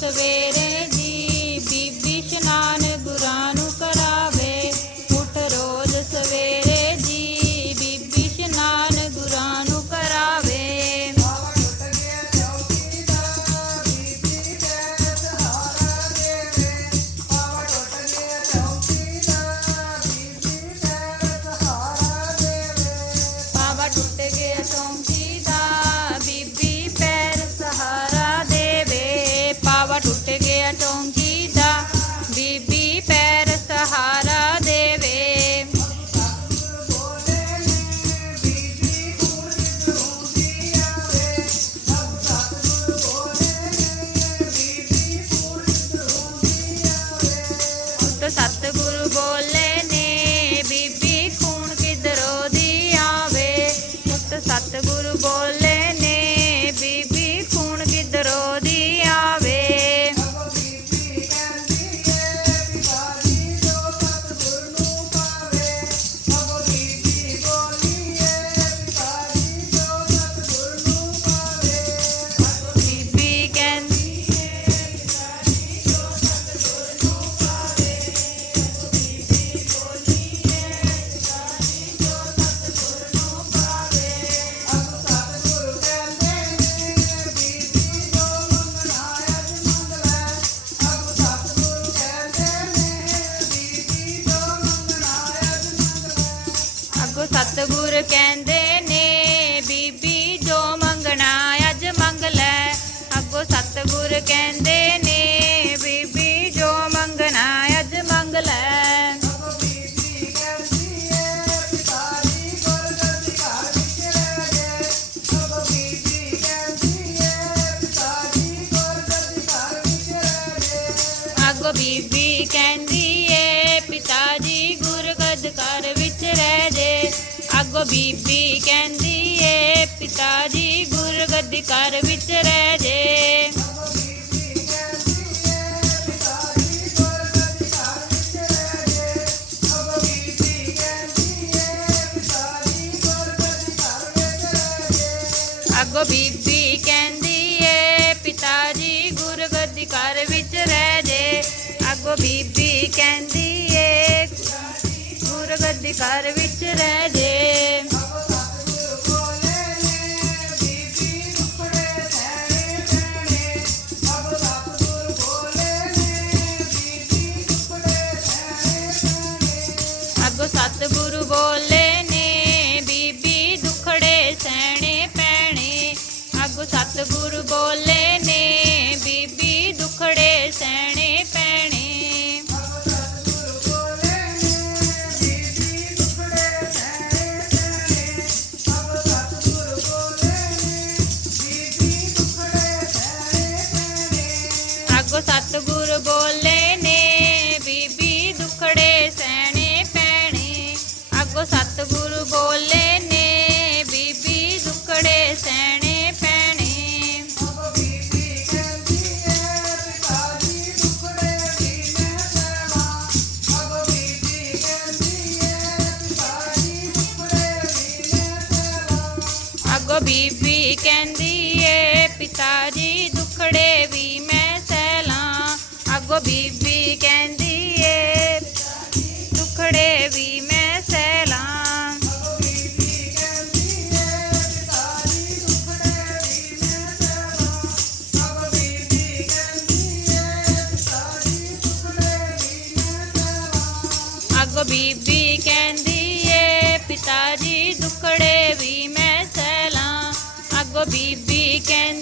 सवेरे bolero. ਬੀਬੀ ਕਹਿੰਦੀ ਏ ਪਿਤਾ ਜੀ ਗੁਰਗਦ ਘਰ ਵਿੱਚ ਰਹਿ ਜੇ ਅੱਗੋਂ ਬੀਬੀ ਕਹਿੰਦੀ ਏ ਪਿਤਾ ਜੀ ਗੁਰਗਦ ਘਰ ਵਿੱਚ ਰਹਿ ਜੇ ਅੱਗੋਂ ਬੀਬੀ ਗੁਰਗੱਦੀ ਘਰ ਵਿੱਚ ਰਹਿ ਜੇ। ਅੱਗੋਂ ਸਤਿਗੁਰੂ ਬੋਲੇ ਨੇ, ਬੀਬੀ ਦੁਖੜੇ ਸਹਿਣੇ ਪੈਣੇ। ਅੱਗੋਂ ਸਤਿਗੁਰੂ ਬੋਲੇ ਨੇ को सतगुरु बोले ने, बीबी दुखड़े सैने पैने अगो बीबी कहती है पिता दुखड़े भी मैं सैला। अगो बीबी ਅੱਗੋਂ ਬੀਬੀ ਕਹਿੰਦੀ ਏ ਪਿਤਾ ਜੀ ਦੁਖੜੇ ਵੀ ਮੈਂ ਸਹਿਲਾਂ। ਅੱਗੋਂ ਬੀਬੀ ਕਹਿੰਦੀ